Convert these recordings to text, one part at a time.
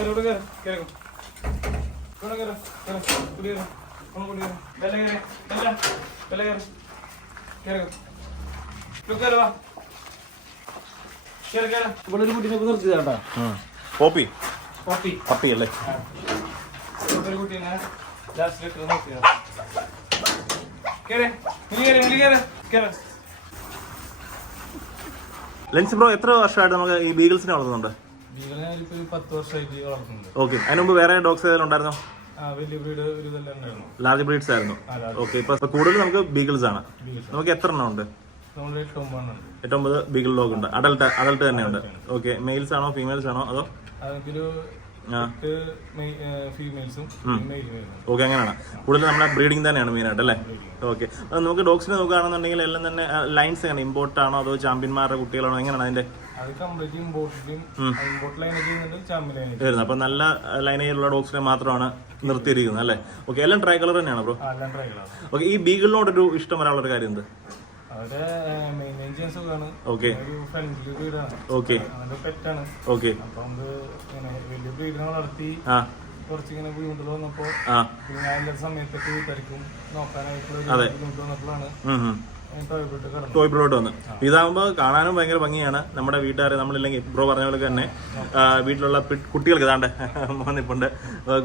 ഒരു കുട്ടീനെ നിർത്തി കേട്ടോ. പോപ്പി. പപ്പി. പപ്പി അല്ലേ. ഒരു കുട്ടീനെ ലാസ്റ്റ്. ലെൻസ് ബ്രോ എത്ര വർഷമായിട്ട് നമുക്ക് ഈ ബീഗിൾസിനെ വളർത്തുന്നുണ്ട്? ഓക്കെ അതിന് മുമ്പ് വേറെ ഡോഗ്സ് ഏതെങ്കിലും ഉണ്ടായിരുന്നോ? ലാർജ് ബ്രീഡ്സ് ആയിരുന്നു. ഓക്കെ ഇപ്പൊ കൂടുതൽ നമുക്ക് ബീഗിൾസ് ആണ്. നമുക്ക് എത്ര എണ്ണം ഉണ്ട്? ഉണ്ട്. എട്ടൊമ്പത് ബീഗിൾ ഡോഗ് ഉണ്ട്. അഡൽട്ട് അഡൽട്ട് തന്നെയുണ്ട് ഓക്കെ മെയിൽസ് ആണോ ഫീമെയിൽസ് ആണോ അതോ? ഓക്കെ അങ്ങനെയാണ്. കൂടുതൽ നമ്മുടെ ബ്രീഡിംഗ് തന്നെയാണ് മെയിൻ ആയിട്ട് അല്ലേ? ഓക്കെ നമുക്ക് ഡോഗ്സിനെ നോക്കുകയാണെന്നുണ്ടെങ്കിൽ എല്ലാം തന്നെ ലൈൻസ് എങ്ങനെ? ഇമ്പോർട്ട് ആണോ അതോ ചാമ്പ്യന്മാരുടെ കുട്ടികളാണോ? എങ്ങനെയാണ് അതിന്റെ വരുന്നത്. അപ്പൊ നല്ല ലൈനേജിലുള്ള ഡോഗ്സിനെ മാത്രമാണ് നിർത്തിയിരിക്കുന്നത് അല്ലേ? ഓക്കെ എല്ലാം ട്രൈ കളർ തന്നെയാണ് ബ്രോ ഓക്കെ ഈ ബീഗിളിനോട് ഒരു ഇഷ്ടം കാര്യം എന്ത്? ഓക്കെ ഒരു ഓക്കെ ഓക്കെ വലിയ ബ്രീഡിനെ ആ. കുറച്ചിങ്ങനെ വന്നപ്പോ ഞാൻ സമയത്തൊക്കെ നോക്കാനായിട്ടുള്ള വന്നപ്പോഴാണ് ടോയ് ബ്രോട്ട് വന്ന്. ഇതാകുമ്പോൾ കാണാനും ഭയങ്കര ഭംഗിയാണ്. നമ്മുടെ വീട്ടുകാർ നമ്മളില്ലെങ്കിൽ ബ്രോ പറഞ്ഞ പോലെ തന്നെ. വീട്ടിലുള്ള കുട്ടികൾക്ക് ഇതാണ്ട് മോനിപ്പുണ്ട്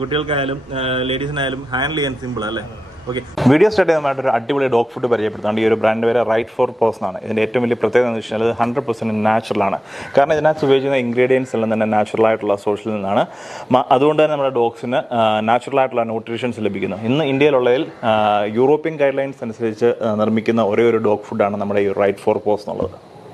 കുട്ടികൾക്കായാലും ലേഡീസിനായാലും ഹാൻഡിൽ ചെയ്യാൻ സിമ്പിൾ അല്ലേ? ഓക്കെ വീഡിയോ സ്റ്റാർട്ട് ചെയ്യുന്നതായിട്ട് ഒരു അടിപൊളി ഡോഗ് ഫുഡ് പരിചയപ്പെടുത്താണ്ട് ഈ ഒരു ബ്രാൻഡ് പേര് റൈറ്റ് ഫോർ പേഴ്സൺ ആണ്. ഇതിന്റെ ഏറ്റവും വലിയ പ്രത്യേകത എന്ന് വെച്ചാൽ ഇത് ഹൺഡ്രഡ് പെർസെന്റ് നാച്ചുറൽ ആണ്. കാരണം ഇതിനകത്ത് ഉപയോഗിക്കുന്ന ഇൻഗ്രീഡിയൻസ് എല്ലാം തന്നെ നാച്ചുറൽ ആയിട്ടുള്ള സോഴ്സിൽ നിന്നാണ്. അതുകൊണ്ട് തന്നെ നമ്മുടെ ഡോഗ്സിന് നാച്ചുറൽ ആയിട്ടുള്ള ന്യൂട്രീഷൻസ് ലഭിക്കുന്നു. ഇന്ന് ഇന്ത്യയിലുള്ളതിൽ യൂറോപ്യൻ ഗൈഡ് ലൈൻസ് അനുസരിച്ച് നിർമ്മിക്കുന്ന ഒരേ ഒരു ഡോഗ് ഫുഡാണ് നമ്മുടെ ഈ റൈറ്റ് ഫോർ പോസ് എന്നുള്ളത്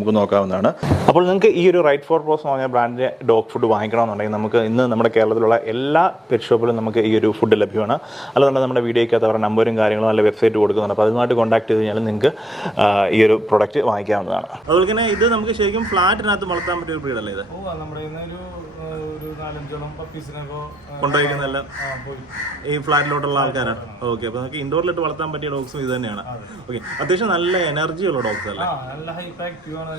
നമുക്ക് നോക്കാവുന്നതാണ്. അപ്പോൾ നിങ്ങൾക്ക് ഈ ഒരു റൈറ്റ് ഫോർ പ്രോസ് എന്ന് പറഞ്ഞ ബ്രാൻഡിന്റെ ഡോഗ് ഫുഡ് വാങ്ങിക്കണമെന്നുണ്ടെങ്കിൽ നമുക്ക് ഇന്ന് നമ്മുടെ കേരളത്തിലുള്ള എല്ലാ പെറ്റ് ഷോപ്പിലും നമുക്ക് ഈ ഒരു ഫുഡ് ലഭ്യമാണ്. അല്ലാതെ നമ്മുടെ വീഡിയോയ്ക്കകത്ത് അവരുടെ നമ്പറും കാര്യങ്ങളും നല്ല വെബ്സൈറ്റ് കൊടുക്കുന്നുണ്ട്. അപ്പോൾ അതുമായിട്ട് കോൺടാക്ട് ചെയ്ത് കഴിഞ്ഞാൽ നിങ്ങൾക്ക് ഈ ഒരു പ്രൊഡക്റ്റ് വാങ്ങിക്കാവുന്നതാണ്. അതുപോലെ തന്നെ ഇത് നമുക്ക് ശരിക്കും ഫ്ലാറ്റിനകത്ത് വളർത്താൻ പറ്റിയ ഒരു ബ്രീഡല്ലേ ഇത്? ഓ നമ്മുടെ ഇന്നൊരു ഒരു നാലഞ്ചോളം പപ്പീസിനൊക്കെ കൊണ്ടുപോയിരിക്കുന്നതെല്ലാം? ഈ ഫ്ലാറ്റിലോട്ടുള്ള ആൾക്കാരാണ് ഓക്കെ അപ്പൊ നമുക്ക് ഇൻഡോറിലിട്ട് വളർത്താൻ പറ്റിയ ഡോഗ്സും ഇത് തന്നെയാണ്. ഓക്കെ അത്യാവശ്യം നല്ല എനർജി ഉള്ള ഡോഗ്സ് അല്ലേ?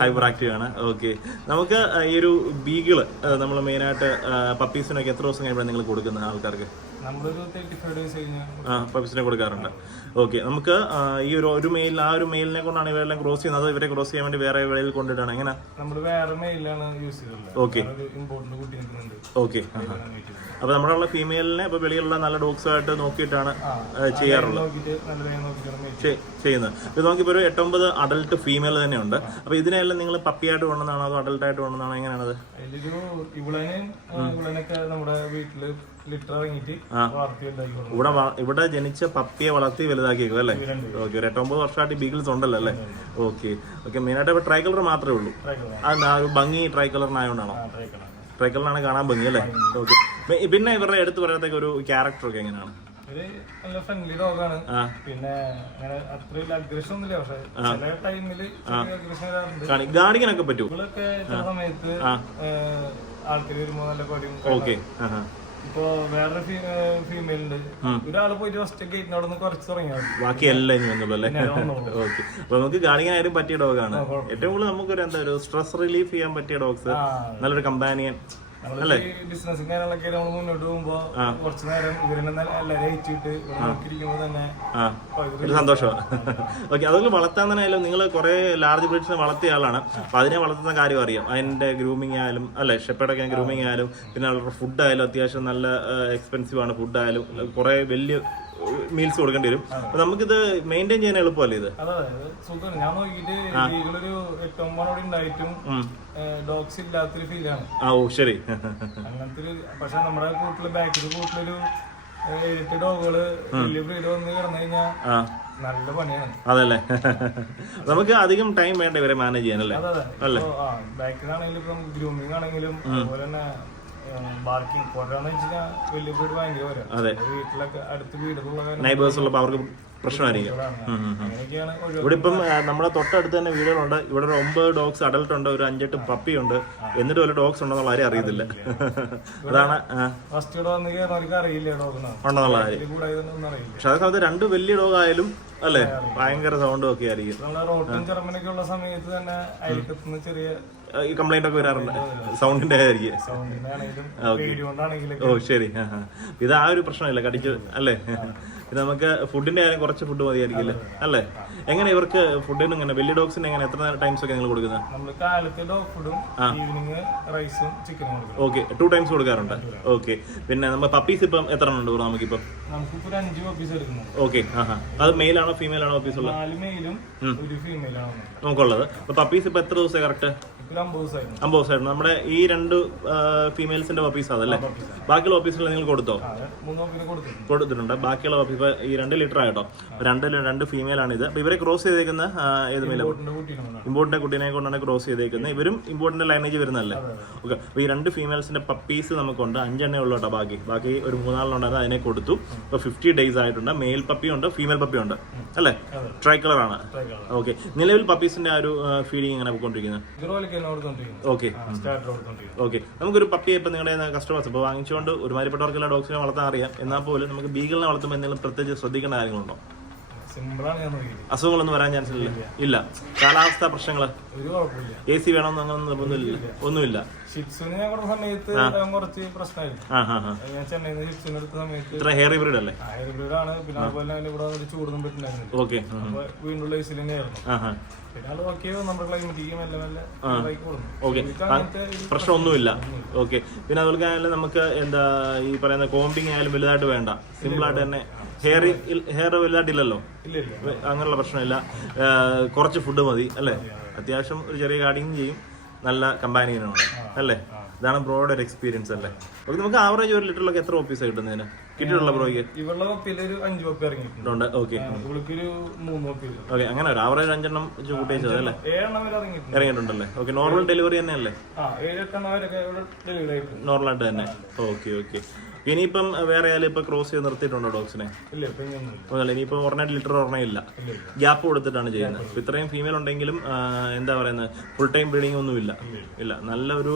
ഹൈപ്പർ ആക്റ്റീവ് ആണ്. ഓക്കെ. നമുക്ക് ഈ ഒരു ബീഗിൾ നമ്മൾ മെയിനായിട്ട് പപ്പീസിനൊക്കെ എത്ര ദിവസം കഴിയുമ്പോൾ നിങ്ങൾ കൊടുക്കുന്ന ആൾക്കാർക്ക്? പപ്പീസിനെ കൊടുക്കാറുണ്ട്. ഓക്കെ നമുക്ക് ഈ ഒരു ഒരു മെയിൽ ആ ഒരു മെയിലിനെ കൊണ്ടാണ് ഇവരെല്ലാം ക്രോസ് ചെയ്യുന്നത്? ഇവരെ ക്രോസ് ചെയ്യാൻ വേണ്ടി വേറെ വേളയിൽ കൊണ്ടിട്ടാണ് എങ്ങനെ? ഓക്കെ. ഓക്കെ അപ്പൊ നമ്മുടെ ഫീമെയിലിനെ ഇപ്പൊ വെളിയിലുള്ള നല്ല ഡോഗ്സ് ആയിട്ട് നോക്കിയിട്ടാണ് ചെയ്യാറുള്ളത്. ചെയ്യുന്നത്. ഇത് നമുക്കിപ്പോൾ ഒരു എട്ടൊമ്പത് അഡൽട്ട് ഫീമെയിൽ തന്നെയുണ്ട്. അപ്പൊ ഇതിനെല്ലാം നിങ്ങൾ പപ്പിയായിട്ട് കൊണ്ടുവന്നാണോ അതോ അഡൽട്ടായിട്ട് കൊണ്ടുവന്നാണോ എങ്ങനെയാണത്? ഇവിടെ നമ്മുടെ വീട്ടിൽ ലിറ്റർ ഇറങ്ങിയിട്ട് ഇവിടെ ഇവിടെ ജനിച്ച പപ്പിയെ വളർത്തി വലുതാക്കിയേക്കും അല്ലേ? ഓക്കെ ഒരു എട്ടൊമ്പത് വർഷമായിട്ട് ബീഗിൾസ് ഉണ്ടല്ലോ അല്ലേ? ഓക്കെ ഓക്കെ മെയിനായിട്ട് ഇപ്പോൾ ട്രൈ കളർ മാത്രമേ ഉള്ളൂ. അതെന്താ ഭംഗി ട്രൈ കളറിനായോണ്ടാണോ ട്രൈ കളറിനാണ് കാണാൻ ഭംഗി അല്ലേ? ഓക്കെ പിന്നെ ഇവരുടെ എടുത്ത് പറയത്തേക്ക് ഒരു ക്യാരക്ടർ ഒക്കെ എങ്ങനെയാണ്? നല്ല ഫ്രണ്ട്ലി ഡോഗാണ് പിന്നെ അങ്ങനെ അത്രയും അഗ്രഷൻ ഒന്നുമില്ല പക്ഷെ ചില ടൈമിൽ അഗ്രഷൻ വരാറുണ്ട്. കാണി ഗാർഡിങ്ങിനൊക്കെ പറ്റൂ. ഇവളൊക്കെ സമയത്ത് ആൾക്കാർ വരുമ്പോ നല്ല ഇപ്പൊ വേറൊരു ഫീമെയിൽ ഉണ്ട്. ഒരാൾ പോയിട്ട് ഫസ്റ്റ് ഗേറ്റിന് അവിടെ നിന്ന് കുറച്ച് ബാക്കി എല്ലാം ഇനി വന്നുള്ളൂ അല്ലേ? ഓക്കെ അപ്പൊ നമുക്ക് പറ്റിയ ഡോഗാണ് ഏറ്റവും കൂടുതൽ നമുക്കൊരു എന്താ ഒരു സ്ട്രെസ് റിലീഫ് ചെയ്യാൻ പറ്റിയ ഡോഗ്സ് നല്ലൊരു കമ്പാനിയൻ ബിസിനസ്സും കാര്യങ്ങളൊക്കെ നമ്മൾ മുന്നോട്ട് പോകുമ്പോ കുറച്ചു നേരം ഇവരെന്നെ എല്ലാവരും അയച്ചിട്ട് നോക്കിയിരിക്കുമ്പോ തന്നെ ഒരു സന്തോഷമാണ് ഓക്കെ അതുപോലെ വളർത്താൻ തന്നെ ആയാലും നിങ്ങൾ കുറെ ലാർജ് ബ്രീഡ്സിനെ വളർത്തിയ ആളാണ്. അപ്പൊ അതിനെ വളർത്തുന്ന കാര്യം അറിയാം. അതിന്റെ ഗ്രൂമിങ് ആയാലും അല്ലെ ഷെപ്പേഡൊക്കെ ഗ്രൂമിങ് ആയാലും പിന്നെ അവരുടെ ഫുഡ് ആയാലും അത്യാവശ്യം നല്ല എക്സ്പെൻസീവ് ആണ് ഫുഡ് ആയാലും. കുറേ വലിയ മീൽസ് കൊടുക്കേണ്ടി വരും. അപ്പൊ നമുക്കിത് മെയിന്റെയിൻ ചെയ്യാൻ എളുപ്പമല്ലേ ഇത്? സുഖമാണ് ഞാൻ നോക്കിയിട്ട് ഈകളൊരു എട്ടൊമ്പതോടെ ഉണ്ടായിട്ടും. ഡോഗ്സ് ഇല്ലാത്തൊരു ഫീലാണ് ആ ഓ ശരി. അങ്ങനത്തെ ഒരു പക്ഷെ നമ്മുടെ കൂട്ടിൽ ബാക്കിൽ കൂട്ടിലൊരു ഏഹ്, എഴുത്ത് ഡോഗുകൾ വലിയ ബ്രീഡ് വന്ന് കിടന്നു കഴിഞ്ഞാൽ നല്ല പണിയാണ്. അതല്ലേ? നമുക്ക് അധികം ടൈം വേണ്ട ഇവരെ മാനേജ് ചെയ്യാനല്ലേ അല്ലേ? ബാക്കിലാണെങ്കിലും ഗ്രൂമിംഗ് ആണെങ്കിലും അതുപോലെ തന്നെ ബാർക്കിംഗ് കൊറേന്ന് വെച്ചാൽ വലിയ വീട് ഭയങ്കര വീട്ടിലൊക്കെ അടുത്ത് വീടുള്ള നൈബേഴ്സ് ഉള്ളപ്പോൾ അവർക്ക് പ്രശ്നമായിരിക്കും. ഇവിടെ ഇപ്പം നമ്മുടെ തൊട്ടടുത്ത് തന്നെ വീടുകളുണ്ട്. ഇവിടെ ഒരു ഒമ്പത് ഡോഗ്സ് അഡൽട്ട് ഉണ്ട് ഒരു അഞ്ചെട്ട് പപ്പി ഉണ്ട്. എന്നിട്ട് ഒരു ഡോഗ്സ് ഉണ്ടെന്നുള്ള ആരും അറിയത്തില്ല. അതാണ് ഉണ്ടെന്നുള്ള കാര്യം. പക്ഷെ അതേ സമയത്ത് രണ്ട് വലിയ ഡോഗ് ആയാലും അല്ലേ? ഭയങ്കര സൗണ്ടും ഒക്കെ ആയിരിക്കും. റോട്ടും ചെറുമനൊക്കെ ഉള്ള സമയത്ത് തന്നെ അയക്കത്തുന്ന ചെറിയ ഈ കംപ്ലൈന്റ് ഒക്കെ വരാറുണ്ട്. സൗണ്ടിന്റെ ആയിരിക്കും. ഓ ശരി. ഇത് ആ ഒരു പ്രശ്നമില്ല. കടിച്ച് അല്ലേ? ഇത് നമുക്ക് ഫുഡിന്റെ കാര്യം കുറച്ച് ഫുഡ് മതിയായിരിക്കില്ലേ? അല്ലേ? എങ്ങനെ ഇവർക്ക് ഫുഡിന് ഇങ്ങനെ വലിയ ഡോഗ്സിന് എങ്ങനെ എത്ര ടൈംസ് ഒക്കെ നിങ്ങൾ കൊടുക്കുന്നത്? നമ്മൾ കാലത്തെ ഡോഗ് ഫുഡും ഈവനിങ് റൈസും ചിക്കനും കൊടുക്കും. ഓക്കെ ടു ടൈംസ് കൊടുക്കാറുണ്ട്. ഓക്കെ പിന്നെ നമ്മൾ പപ്പീസ് ഇപ്പം എത്ര ഉണ്ട് നമുക്കിപ്പം? നമുക്കിപ്പോ ഒരു അഞ്ച് പപ്പീസ് എടുക്കുന്നുണ്ട്. ഓക്കെ ആ അത് മെയിൽ ആണോ ഫീമെയിൽ ആണോ പപ്പീസ് ഉള്ളത്? നാല് മെയിലും ഒരു നമുക്കുള്ളത്. അപ്പൊ പപ്പീസ് ഇപ്പൊ എത്ര ദിവസം കറക്റ്റ് അമ്പത് ദിവസമായിരുന്നു. നമ്മുടെ ഈ രണ്ട് ഫീമെയിൽസിന്റെ പപ്പീസ് അതല്ലേ ബാക്കിയുള്ള പപ്പീസുകൾ നിങ്ങൾ കൊടുത്തോ? കൊടുത്തിട്ടുണ്ട്. കൊടുത്തിട്ടുണ്ട്. ബാക്കിയുള്ള പപ്പീസ് ഇപ്പൊ ഈ രണ്ട് ലിറ്റർ ആയിട്ടോ? രണ്ട് രണ്ട് ഫീമെയിൽ ആണ് ഇത് ഇവരെ ക്രോസ് ചെയ്തേക്കുന്ന ഏത് മെയിലും ഇമ്പോർട്ടന്റ് കുട്ടീനെ കൊണ്ടാണ് ക്രോസ് ചെയ്തേക്കുന്നത് ഇവരും ഇമ്പോർട്ടന്റ് ലൈനേജ് വരുന്നതല്ലേ? ഓക്കെ അപ്പൊ ഈ രണ്ട് ഫീമെയിൽസിന്റെ പപ്പീസ് നമുക്കുണ്ട്. അഞ്ചെണ്ണേ ഉള്ളൂ കേട്ടോ ബാക്കി. ബാക്കി ഒരു മൂന്നാളിനുണ്ടായിരുന്നു അതിനെ കൊടുത്തു. ഇപ്പൊ ഫിഫ്റ്റി ഡേയ്സ് ആയിട്ടുണ്ട്. മെയിൽ പപ്പിയുണ്ട് ഫീമെയിൽ പപ്പിയുണ്ട് അല്ലേ? ട്രൈ കളർ ആണ്. ഓക്കെ നിലവിൽ പപ്പീസിന്റെ ആ ഒരു ഫീഡിങ് എങ്ങനെ പോയിക്കൊണ്ടിരിക്കുന്നത് ഓക്കെ ഓക്കെ നമുക്കൊരു പപ്പിയെ ഇപ്പം നിങ്ങളുടെ കസ്റ്റമേഴ്സ് ഇപ്പോൾ വാങ്ങിച്ചുകൊണ്ട് ഒരുമാതിരിപ്പെട്ടവർക്കെല്ലാം ഡോഗ്സിനെ വളർത്താൻ അറിയാം. എന്നാൽ പോലും നമുക്ക് ബീഗിളിനെ വളർത്തുമ്പോൾ എന്തെങ്കിലും പ്രത്യേകിച്ച് ശ്രദ്ധിക്കേണ്ട കാര്യങ്ങളുണ്ടോ? അസുഖങ്ങളൊന്നും വരാൻ ചാൻസ് ഇല്ല. ഇല്ല. കാലാവസ്ഥ പ്രശ്നങ്ങൾ എ സി വേണമെന്ന് അങ്ങനെ നിർബന്ധമില്ല. ഒന്നുമില്ല. സമയത്ത് കുറച്ച് പ്രശ്നമായിരുന്നു. ഇത്ര ഹെയർ ബ്രീഡ് അല്ലേ? പിന്നെ അതുപോലെ ഇവിടെ ചൂടൊന്നും ഓക്കെ. അപ്പൊ വീണ്ടും ലൈസിൽ തന്നെയായിരുന്നു ആ ഹാ പിന്നെ അത് ഓക്കെ നമ്മുടെ ക്ലൈമറ്റിക്ക് മെല്ലെ മെല്ലെ ബൈക്ക് കൊടുക്കും ഓക്കെ. എനിക്ക് അങ്ങനത്തെ ഒരു പ്രശ്നമൊന്നുമില്ല. ഓക്കെ. പിന്നെ അതുപോലെ നമുക്ക് എന്താ ഈ പറയുന്ന കോമ്പിങ് ആയാലും വലുതായിട്ട് വേണ്ട. സിമ്പിൾ ആയിട്ട് തന്നെ ഹെയർ ഹെയർ വലുതായിട്ടില്ലല്ലോ അങ്ങനെയുള്ള പ്രശ്നമില്ല. കുറച്ച് ഫുഡ് മതി അല്ലേ? അത്യാവശ്യം ഒരു ചെറിയ ഗാർഡിങ് ചെയ്യും. നല്ല കമ്പാനിയനാണ് അല്ലേ? ഇതാണ് ബ്രോയുടെ ഒരു എക്സ്പീരിയൻസ് അല്ലേ? ഓക്കെ നമുക്ക് ആവറേജ് ഒരു ലിറ്ററിലൊക്കെ എത്ര ഓപ്പീസ് കിട്ടുന്നതിന് കിട്ടിയിട്ടുള്ള ബ്രോയ്ക്ക് ഇവളുടെ ഒരു അഞ്ച് കപ്പ് ഇറങ്ങിയിട്ടുണ്ട്. ഉണ്ട് ഓക്കെ. അങ്ങനെ ഒരു ആവറേജ് അഞ്ചെണ്ണം വെച്ച് കൂട്ടിയത് അല്ലേ? ഇറങ്ങിയിട്ടുണ്ടല്ലേ? ഓക്കെ നോർമൽ ഡെലിവറി തന്നെയല്ലേ? ആ നോർമൽ ആയിട്ട് തന്നെ. Okay okay. ഇനിയിപ്പം വേറെ ആയാലും ഇപ്പൊ ക്രോസ് ചെയ്ത് നിർത്തിയിട്ടുണ്ടോ ഡോഗ്സിനെ? ഇനിയിപ്പോൾ ഒരെണ്ണം ലിറ്റർ ഒരെണ്ണയില്ല ഗ്യാപ്പ് കൊടുത്തിട്ടാണ് ചെയ്യുന്നത്. ഇപ്പൊ ഇത്രയും ഫീമെയിൽ ഉണ്ടെങ്കിലും എന്താ പറയുന്നത് ഫുൾ ടൈം ബ്രീഡിംഗ് ഒന്നും ഇല്ല. ഇല്ല നല്ലൊരു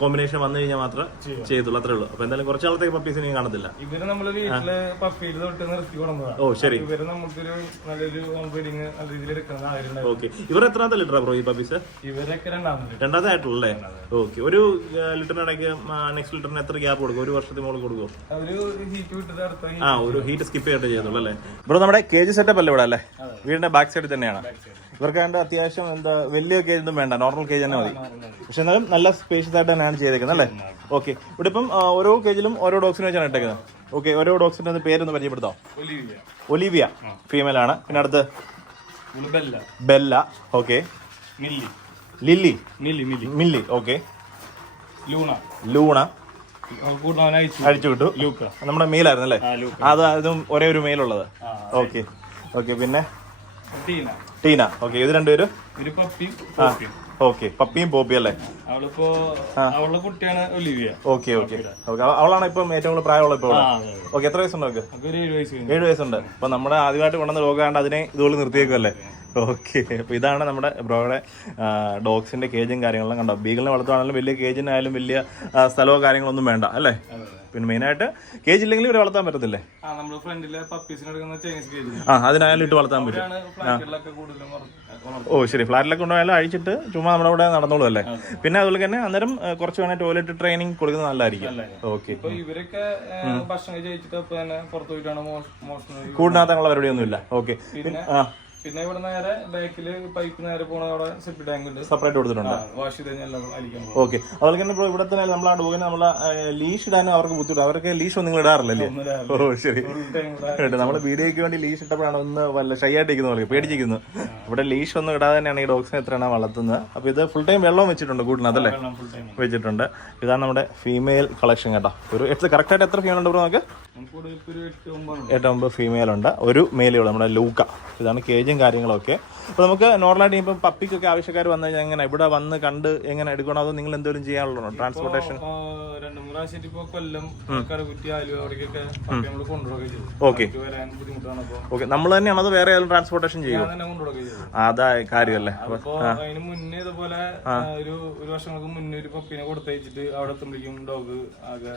കോമ്പിനേഷൻ വന്നു കഴിഞ്ഞാൽ മാത്രം ചെയ്യത്തുള്ളൂ അത്രേ ഉള്ളൂ. അപ്പൊ എന്തായാലും കുറച്ച് നാളത്തേക്ക് പപ്പീസ് ഇനി കാണത്തില്ല. ഇവർ നമ്മൾ വീട്ടിൽ പപ്പിയിൽ തൊട്ട് നിർത്തി കൊണ്ടുവന്നതാണ് ഓ ശരി. ഇവർ നമുക്കൊരു നല്ലൊരു നല്ല രീതിയിൽ ഓക്കെ ഇവർ എത്രാമത്തെ ലിറ്റർ ബ്രോ ഈ പപ്പീസ് ഇവരൊക്കെ രണ്ടാമത് രണ്ടാമത്തെ ആയിട്ടുള്ളൂ അല്ലേ? ഓക്കെ ഒരു ലിറ്ററിനിടയ്ക്ക് നെക്സ്റ്റ് ലിറ്ററിന് എത്ര ഗ്യാപ്പ് കൊടുക്കും? ഒരു വർഷത്തിന് മുകളിൽ കൊടുക്കും അവർ ഹീറ്റ് വിട്ടിട്ട് അടുത്ത ആ ഒരു ഹീറ്റ് സ്കിപ്പ് ചെയ്തിട്ട് ചെയ്തോളൂ അല്ലേ? ഇവിടെ നമ്മുടെ കേജ് സെറ്റപ്പ് അല്ലേ ഇവിടെ അല്ലേ? വീടിന്റെ ബാക്ക് സൈഡിൽ തന്നെയാണ്. ഇവർക്ക് വേണ്ട അത്യാവശ്യം എന്താ വലിയ കേജ് ഒന്നും വേണ്ട നോർമൽ കേജ് തന്നെ മതി. പക്ഷെ എന്നാലും നല്ല സ്പേഷ്യസ് ആയിട്ട് തന്നെയാണ് ചെയ്തേക്കുന്നത് അല്ലേ? ഓക്കെ ഇവിടെ ഇപ്പം ഓരോ കേജിലും ഓരോ ഡോഗ്സിനെ വെച്ചാണ് ഇട്ടേക്കുന്നത്. ഓക്കെ ഓരോ ഡോഗ്സിന്റെ ഒന്ന് പേരൊന്ന് പരിചയപ്പെടുത്താം? ഒലിവിയ. ഒലിവിയ. ഫീമെയിൽ ആണ്. പിന്നെ അടുത്ത്? Bella. Okay Milly. Lily. Milly Milly. Okay Luna. Luna. അഴിച്ചു വിട്ടു. ലൂക്ക. നമ്മുടെ മെയിലായിരുന്നു അല്ലേ അത് അതും ഒരേ ഒരു മെയിലുള്ളത് ഓക്കെ. ഓക്കെ പിന്നെ? ടീന. ഓക്കെ ഇത് രണ്ടുപേരും? ഓക്കെ പപ്പിയും പോപ്പി അല്ലേ? അവളിപ്പോ അവളുടെ കുട്ടിയാണ് ഒലിവിയ. Okay okay. ഓക്കെ അവളാണ് ഇപ്പം ഏറ്റവും കൂടുതൽ പ്രായമുള്ള ഇപ്പോൾ ഓക്കെ എത്ര വയസ്സുണ്ട് അവർക്ക് ഏഴ് വയസ്സുണ്ട്. അപ്പൊ നമ്മുടെ ആദ്യമായിട്ട് കൊണ്ടുവന്ന രോഗമാണ്ട് അതിനെ ഇതുപോലെ നിർത്തിയേക്കുമല്ലേ ഓക്കെ അപ്പോൾ ഇതാണ് നമ്മുടെ ബ്രോയുടെ ഡോഗ്സിന്റെ കേജും കാര്യങ്ങളെല്ലാം കണ്ടോ? ബീഗലിനെ വളർത്തുവാണെങ്കിലും വലിയ കേജിനായാലും വലിയ സ്ഥലമോ കാര്യങ്ങളൊന്നും വേണ്ട അല്ലേ? പിന്നെ മെയിനായിട്ട് കേജ് ഇല്ലെങ്കിൽ ഇവരെ വളർത്താൻ പറ്റത്തില്ലേ? ആ അതിനായാലും ഇട്ട് വളർത്താൻ പറ്റും. ഓ ശരി. ഫ്ലാറ്റിലൊക്കെ ഉണ്ടായാലും അഴിച്ചിട്ട് ചുമ്മാ നമ്മുടെ ഇവിടെ നടന്നോളൂ അല്ലേ? പിന്നെ അതുപോലെ തന്നെ അന്നേരം കുറച്ച് വേണേൽ ടോയ്ലറ്റ് ട്രെയിനിങ് കൊടുക്കുന്നത് നല്ലതായിരിക്കും. ഓക്കെ ഇവരൊക്കെ ഭക്ഷണം കഴിച്ചിട്ട് പുറത്തു പോയിട്ടാണ് മോഷണം കൂടിനകത്തുള്ള പരിപാടിയൊന്നുമില്ല. ഓക്കെ ആ. പിന്നെ ഇവിടെ നേരെ ബാക്കിൽ പൈപ്പ് നേരെ പോണ അവിടെ സെപ്റ്റി ടാങ്ക് ഉണ്ട്. സെപ്പറേറ്റ് കൊടുത്തിട്ടുണ്ട്. വാഷ് ചെയ്ത് കഴിഞ്ഞാൽ ഓക്കെ അതുപോലെ തന്നെ ഇവിടെ തന്നെ നമ്മൾ ആ ഡോഗിനെ നമ്മൾ ലീഷ് ഇടാനും അവർക്ക് ബുദ്ധിമുട്ട്. അവർക്ക് ലീഷ് ഒന്നും നിങ്ങൾ ഇടാറില്ലല്ലേ ഓ ശരി. നമ്മൾ വീഡിയോയ്ക്ക് വേണ്ടി ലീഷ് ഇട്ടപ്പോഴാണ് ഒന്ന് വല്ല ഷൈ ആയിട്ടിരിക്കുന്നത് പോലെ പേടിച്ചിരിക്കുന്നു. ഇവിടെ ലീഷ് ഒന്നും ഇടാതെ തന്നെയാണ് ഈ ഡോഗ്സിനെ എത്രയാണ് വളർത്തുന്നത്. അപ്പോൾ ഇത് ഫുൾ ടൈം വെള്ളം വെച്ചിട്ടുണ്ട് കൂട്ടിനകത്തല്ലേ ഫുൾ ടൈം വെച്ചിട്ടുണ്ട്. ഇതാണ് നമ്മുടെ ഫീമെയിൽ കളക്ഷൻ കേട്ടോ. ഒരു എത്ര കറക്റ്റായിട്ട് എത്ര ഫീമെയിൽ ഉണ്ട് നമുക്ക്? എട്ട് ഒമ്പത് ഫീമെയിൽ ഉണ്ട്. ഒരു മെയിലേ ഉള്ളൂ നമ്മുടെ ലൂക്ക. ഇതാണ് കേജും കാര്യങ്ങളൊക്കെ. അപ്പോൾ നമുക്ക് നോർമലായിട്ട് ഇപ്പം പപ്പിക്കൊക്കെ ആവശ്യക്കാർ വന്നു കഴിഞ്ഞാൽ എങ്ങനെ? ഇവിടെ വന്ന് കണ്ട് എങ്ങനെ എടുക്കണോ? അതോ നിങ്ങൾ എന്തെങ്കിലും ചെയ്യാനുള്ളതാണോ? ട്രാൻസ്പോർട്ടേഷൻ ഓക്കെ നമ്മൾ തന്നെയാണ് അത് വേറെ ഏതെങ്കിലും ട്രാൻസ്പോർട്ടേഷൻ ചെയ്യും? അതാ കാര്യമല്ലേ. അപ്പൊ അതിന് മുന്നേ ഇതുപോലെ ഒരു ഒരു വർഷങ്ങൾക്ക് മുന്നേ ഒരു പപ്പിനെ കൊടുത്തയച്ചിട്ട് അവിടെ എത്തുമ്പോഴേക്കും ഡോഗ് ആകെ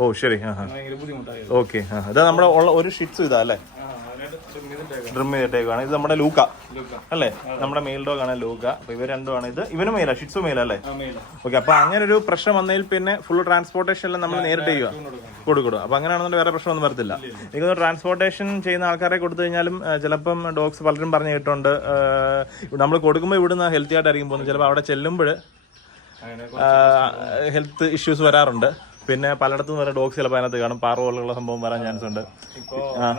ഓ ശരി. ഭയങ്കര ബുദ്ധിമുട്ടായി ഓക്കെ ഇതാ നമ്മുടെ ഉള്ള ഒരു ഷിറ്റ്സ് ഇതാ അല്ലേ? ഡ്രിം ചെയ്തിട്ടേക്കാണ്. ഇത് നമ്മുടെ ലൂക്ക. അല്ലേ? നമ്മുടെ മെയിൽ ഡോഗ് ആണ് ലൂക്ക. അപ്പൊ ഇവർ രണ്ടുമാണ്. ഇത് ഇവനും മെയിലാ ഷിറ്റ്സു മെയിലാ അല്ലേ? ആ, mail ഓക്കെ അപ്പൊ അങ്ങനെ ഒരു പ്രശ്നം വന്നതിൽ പിന്നെ ഫുൾ ട്രാൻസ്പോർട്ടേഷൻ എല്ലാം നമ്മൾ നേരിട്ട് ചെയ്യുക. കൊടുക്കും അപ്പൊ അങ്ങനെയാണെന്നുണ്ടെങ്കിൽ വേറെ പ്രശ്നമൊന്നും വരത്തില്ല. എനിക്ക് ട്രാൻസ്പോർട്ടേഷൻ ചെയ്യുന്ന ആൾക്കാരെ കൊടുത്തു കഴിഞ്ഞാലും ചിലപ്പം ഡോഗ്സ് പലരും പറഞ്ഞു കേട്ടുണ്ട് നമ്മൾ കൊടുക്കുമ്പോൾ ഇവിടുന്ന് ഹെൽത്തി ആയിട്ടായിരിക്കും പോകുന്നത്. ചിലപ്പോൾ അവിടെ ചെല്ലുമ്പോൾ ഹെൽത്ത് ഇഷ്യൂസ് വരാറുണ്ട്. പിന്നെ പലയിടത്തും വരെ ഡോഗ്സ് ചിലപ്പോൾ അതിനകത്ത് കാണും. പാറ പോലുള്ള സംഭവം വരാൻ ചാൻസ് ഉണ്ട്.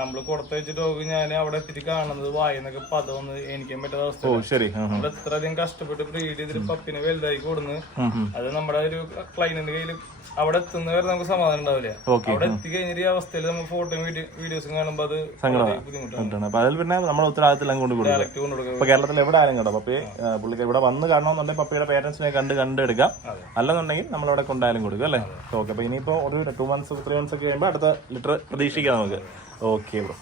നമ്മൾ നമ്മൾ വെച്ച ഡോഗ് ഞാൻ അവിടെ എത്തിട്ട് കാണുന്നത് വായനൊക്കെ പദമൊന്ന് എനിക്കും പറ്റാത്ത അവസ്ഥ ഓ ശരി. നമ്മൾ എത്രയധികം കഷ്ടപ്പെട്ട് ബ്രീഡ് ചെയ്തിട്ട് പപ്പിനെ വലുതായി കൊടുന്ന് അത് നമ്മുടെ ഒരു ക്ലൈന്റിന്റെ കയ്യിൽ അവിടെ എത്തുന്നവരെ നമുക്ക് സമാധാനം ഉണ്ടാവില്ല. അവിടെ എത്തി കഴിഞ്ഞ ഈ അവസ്ഥയിൽ നമ്മൾ ഫോട്ടോയും വീഡിയോസും കാണുമ്പോൾ അത് ബുദ്ധിമുട്ടാണ്. അപ്പൊ അതിൽ പിന്നെ നമ്മുടെ ഉത്തരവാദിത്തം കൊണ്ട് കൊടുക്കും ഡയറക്റ്റ് ഇപ്പൊ കേരളത്തിൽ എവിടെ ആരും കണ്ടോ പപ്പി പുള്ളിക്ക് ഇവിടെ വന്ന് കാണണമെന്നുണ്ടെങ്കിൽ പപ്പയുടെ പേരൻസിനെ കണ്ട് കണ്ടെടുക്കാം. അല്ലെന്നുണ്ടെങ്കിൽ നമ്മൾ അവിടെ കൊണ്ടായാലും കൊടുക്കും അല്ലേ? ഓക്കെ അപ്പൊ ഇനിയിപ്പോ ഒരു ടു മന്ത്സ് ത്രീ മന്ത്സ് ഒക്കെ കഴിയുമ്പോൾ അടുത്ത ലിറ്റർ പ്രതീക്ഷിക്കാം നമുക്ക്. Okay bro